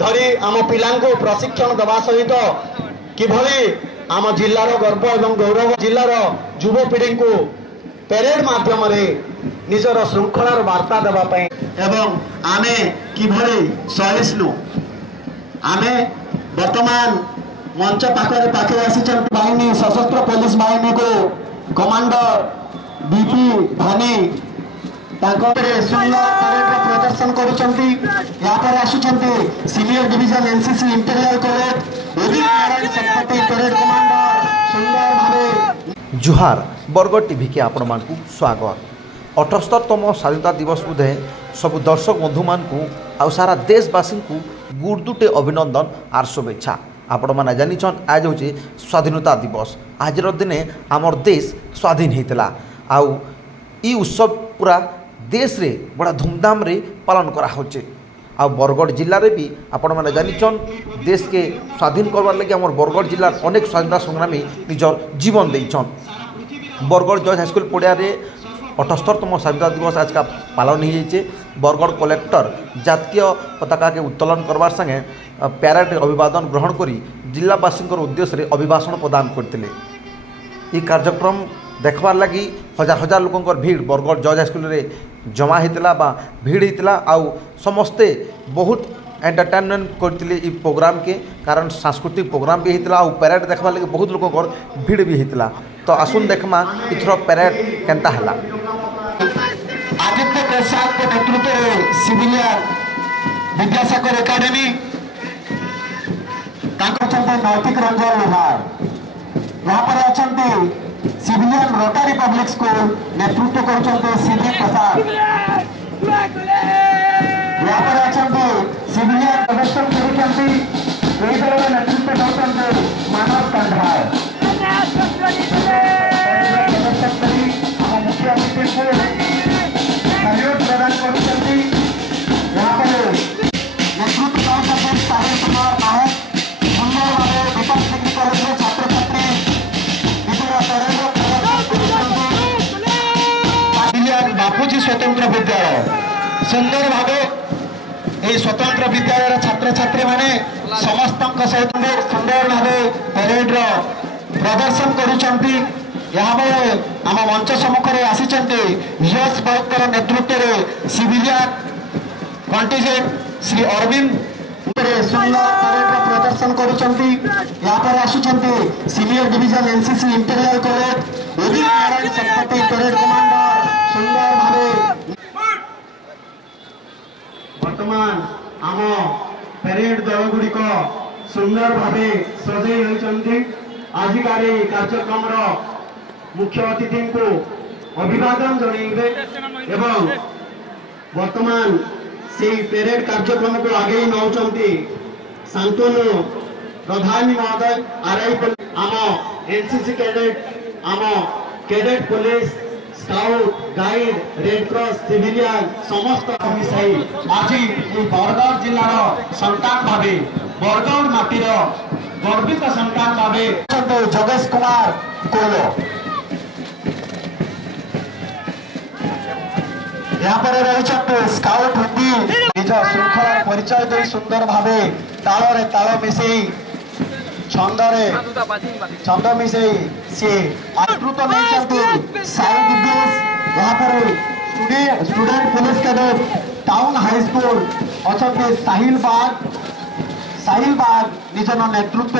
धरी आम पिला प्रशिक्षण दवा सहित किभली आम जिलार गर्व एवं गौरव जिलार युवपीढ़ी को पेरेड माध्यम निजर श्रृंखलार वार्ता देवाई एवं आमे किभली सहिष्णु आमे वर्तमान मंच पाखे आसी बाहिनी सशस्त्र पुलिस बाहिनी को कमांडर बीपी धनी सुंदर प्रदर्शन कर senior division NCC interior college parade commander सुंदर भावे जुहार बरगढ़ टीवी के आपण मानकु स्वागत 78तम स्वाधीनता दिवस उदे सब दर्शक बंधु मानकु आ सारा देशवासी को गुर्दुटे अभिनंदन आर शुभेच्छा। आपण मैंने जानिछन आज हूँ स्वाधीनता दिवस। आज दिने आमर देश स्वाधीन होता आउ ई उत्सव पूरा देश रे बड़ा धूमधाम रे पालन करा होचे। आ बरगढ़ जिले में भी आपण मैंने जानिछन देश के स्वाधीन करवार लगे आमर बरगढ़ जिलार अनेक स्वाधीनता संग्रामी निजर जीवन देइछन। बरगढ़ जज हाईस्कूल पड़िया 78तम स्वाधीनता दिवस आज का पालन हो जाए। बरगढ़ कलेक्टर जातीय पताका के उत्तोलन करवार संगे प्यारेड अभिवादन ग्रहण करी जिलावासी उद्देश्य अभिभाषण प्रदान करते। कार्यक्रम देखबार लगी हजार हजार लोक भीड़ बरगढ़ जज हाईस्कूल रे जमा होता बा भीड़ होता आउ समस्ते बहुत एंटरटेनमेंट करते ई प्रोग्राम के कारण सांस्कृतिक प्रोग्राम भी होता आउ पैरेड देखबार लगी बहुत लोक भीड़ भी होता। तो आसुन देखमा इथर पैरेड केनता हला। आदित्य प्रसाद के नेतृत्व में सिविलियन विद्यासागर एकेडमी नैतिक रंजन लोहार यहाँ पर अच्छा सिविलियन रोटरी पब्लिक स्कूल नेतृत्व कर सीधी प्रसाद यहाँ पर अच्छा सिविलियन प्रदर्शन कर नेतृत्व कर मानव कंधार मुख्य अतिथि को सहयोग प्रदान कर यहाँ पर नेतृत्व साहिल कुमार नायक सुंदर भाव विकास डिग्री कॉलेज में छात्र छात्री बापूजी स्वतंत्र विद्यालय सुंदर भाव ये स्वतंत्र विद्यालय छात्र छात्री माने समस्त सहित सुंदर भाव परेड प्रदर्शन करुचंती। यहाँ बेले आम मंच सम्मुख में आसी यश बौद्धर नेतृत्व में सिविलियन कंटिजेंट श्री अरविंद सुंदर प्रदर्शन करुचंती। यहाँ पर आसुचंती senior division NCC interior college parade commander सुंदर भावे वर्तमान आम परेड दल गुड़िक सुंदर भावे सजई होती। आजिकार कार्यक्रम मुख्य अतिथि को अभिवादन जनइबे एवं वर्तमान से परेड कार्यक्रम को आगे नौचंती शांतनु प्रधान महोदय आरआई आम एनसीसी कैडेट आम cadet police scout guide red cross civilian समस्त मिसाई आज बरगढ़ जिलार संतान भावे बरगढ़ माटीर गर्वित संतान भावे जगेश कुमार कोलो यहाँ पर रही स्काउट हिंदी निज श्रृंखलार परिचय दे सुंदर भावे ताल ताल मिसई छंद मिसई सी नेतृत्व नहीं साई विद्यास यहाँ पर student police cadet town high school अच्छा साहिल बाग निजन नेतृत्व